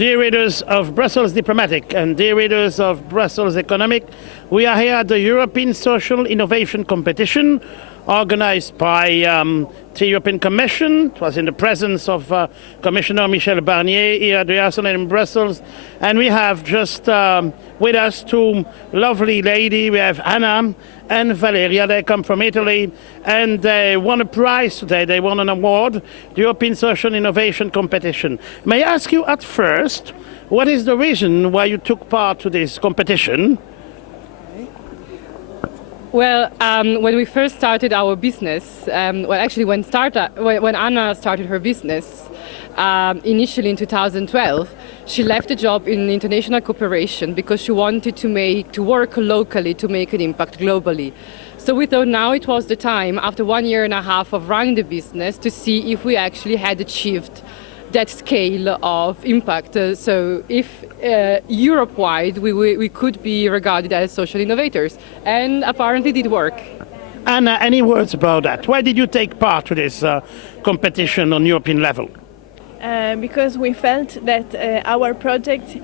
Dear readers of Brussels Diplomatic and dear readers of Brussels Economic, we are here at the European Social Innovation Competition organized by the European Commission. It was in the presence of Commissioner Michel Barnier here at the Arsenal in Brussels. And we have just with us two lovely ladies. We have Anna and Valeria. They come from Italy and they won a prize today. They won an award, the European Social Innovation Competition. May I ask you at first, what is the reason why you took part to this competition? Well, when we first started our business, when Anna started her business, initially in 2012, she left a job in international cooperation because she wanted to work locally to make an impact globally. So we thought now it was the time, after 1.5 years of running the business, to see if we actually had achieved that scale of impact. So if Europe-wide we could be regarded as social innovators, and apparently it did work. Anna, any words about that? Why did you take part to this competition on European level? Because we felt that our project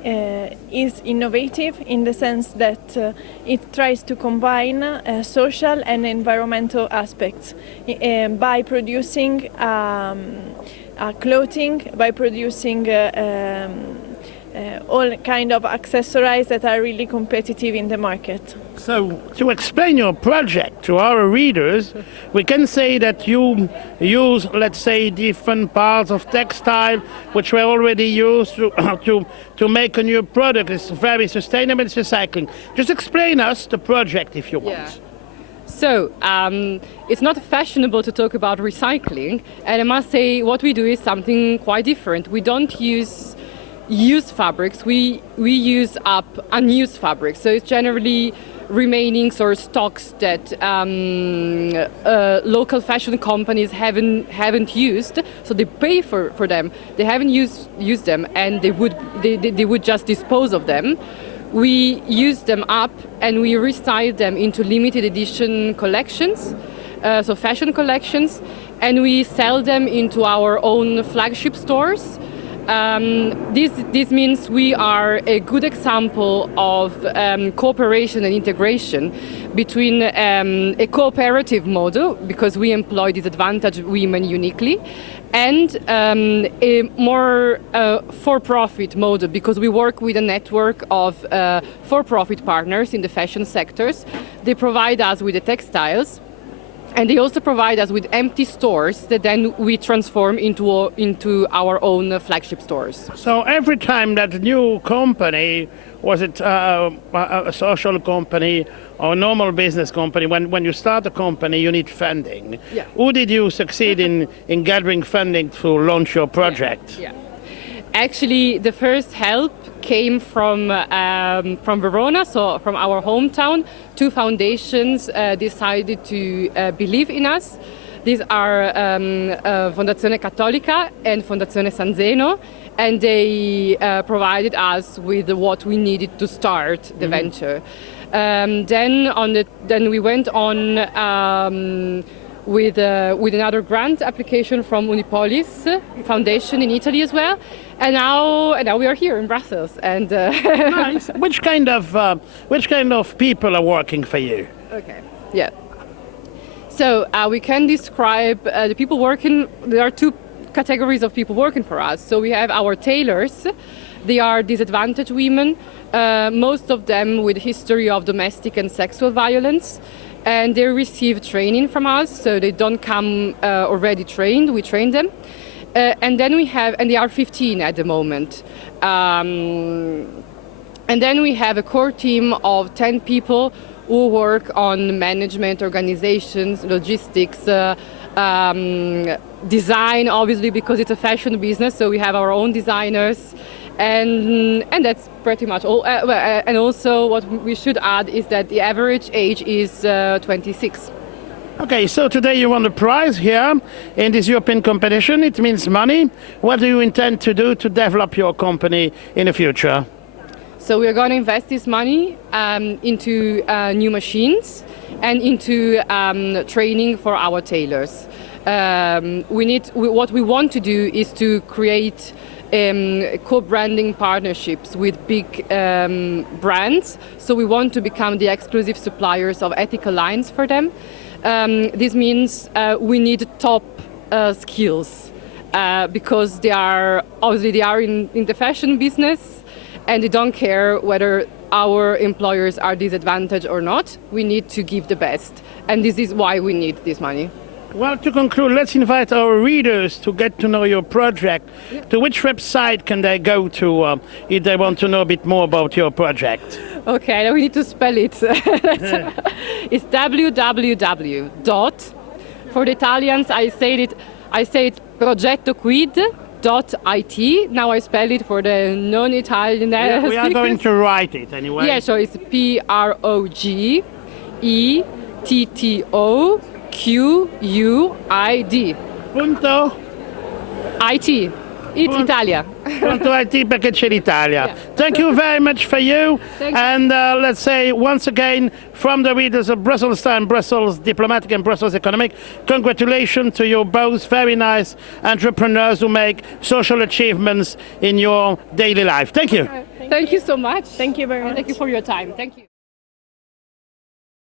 is innovative in the sense that it tries to combine social and environmental aspects by producing clothing, by producing all kind of accessories that are really competitive in the market. So, to explain your project to our readers, we can say that you use, let's say, different parts of textile which were already used to make a new product. It's very sustainable, it's recycling. Just explain us the project if you want. Yeah. So, it's not fashionable to talk about recycling, and I must say what we do is something quite different. We don't use used fabrics, we use up unused fabrics. So it's generally remainings or stocks that local fashion companies haven't used, so they pay for them. They haven't used them, and they would just dispose of them. We use them up and we restyle them into limited edition collections, so fashion collections, and we sell them into our own flagship stores. This means we are a good example of cooperation and integration between a cooperative model, because we employ disadvantaged women uniquely, and a more for-profit model, because we work with a network of for-profit partners in the fashion sectors. They provide us with the textiles, and they also provide us with empty stores that then we transform into our own flagship stores. So every time that a new company, was it a social company or a normal business company, when you start a company you need funding. Yeah. Who did you succeed in gathering funding to launch your project? Yeah. Actually, the first help came from Verona, so from our hometown. Two foundations decided to believe in us. These are Fondazione Cattolica and Fondazione San Zeno, and they provided us with what we needed to start the venture. Then we went on with another grant application from Unipolis Foundation in Italy as well, and now we are here in Brussels. And Nice. Which kind of people are working for you? Okay. Yeah. So we can describe the people working. There are two categories of people working for us. So we have our tailors. They are disadvantaged women, most of them with history of domestic and sexual violence. And they receive training from us, so they don't come already trained, we train them. And then they are 15 at the moment. And then we have a core team of 10 people who work on management, organizations, logistics, design, obviously, because it's a fashion business, so we have our own designers. And that's pretty much all. And also what we should add is that the average age is 26. Okay, so today you won the prize here in this European competition. It means money. What do you intend to do to develop your company in the future? So we're going to invest this money into new machines and into training for our tailors. What we want to do is to create co-branding partnerships with big brands. So we want to become the exclusive suppliers of ethical lines for them. This means we need top skills because they are in the fashion business and they don't care whether our employers are disadvantaged or not. We need to give the best, and this is why we need this money. Well, to conclude, let's invite our readers to get to know your project. Yeah. To which website can they go to if they want to know a bit more about your project? Okay, now we need to spell it. It's www. For the Italians, I say it Progetto Quid. .it. Now I spell it for the non-Italian. Yeah, we are going to write it anyway. Yeah, so it's PROGETTOQUID. Punto? IT. It's Italia. Punto IT perché c'è l'Italia. Yeah. Thank you very much for you. And let's say once again from the readers of Brussels Time, Brussels Diplomatic and Brussels Economic, congratulations to you both, very nice entrepreneurs who make social achievements in your daily life. Thank you. Thank you so much. Thank you very much. Thank you for your time. Thank you.